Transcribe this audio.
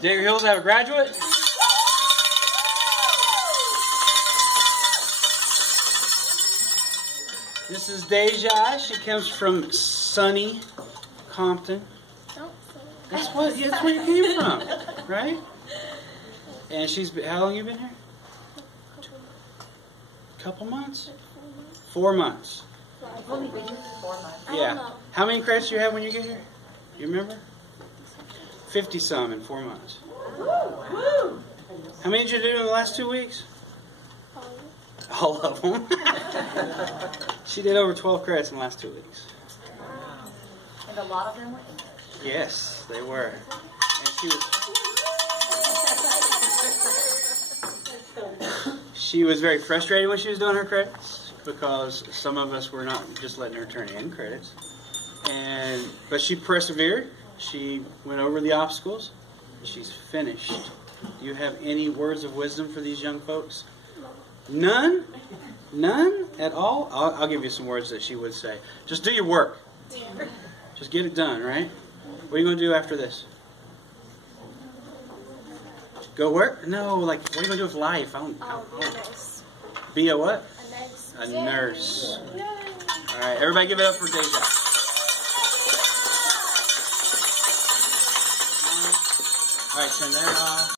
Digger Hills have a graduate? This is Deja. She comes from sunny Compton. That's where you came from, right? And she's been, how long you been here? Couple months? 4 months. I've only been here for 4 months. Yeah. How many credits do you have when you get here? You remember? 50 some in 4 months. How many did you do in the last 2 weeks? All of them. She did over 12 credits in the last 2 weeks. Wow. And a lot of them were English. Yes, they were. And she was very frustrated when she was doing her credits because some of us were not just letting her turn in credits. But she persevered. She went over the obstacles. She's finished. Do you have any words of wisdom for these young folks? None? None at all? I'll give you some words that she would say. Just do your work. Just get it done, right? What are you going to do after this? Go work? No, like, what are you going to do with life? Be a nurse. Be a what? A nurse. A nurse. All right, everybody give it up for Deja. All right, send that off.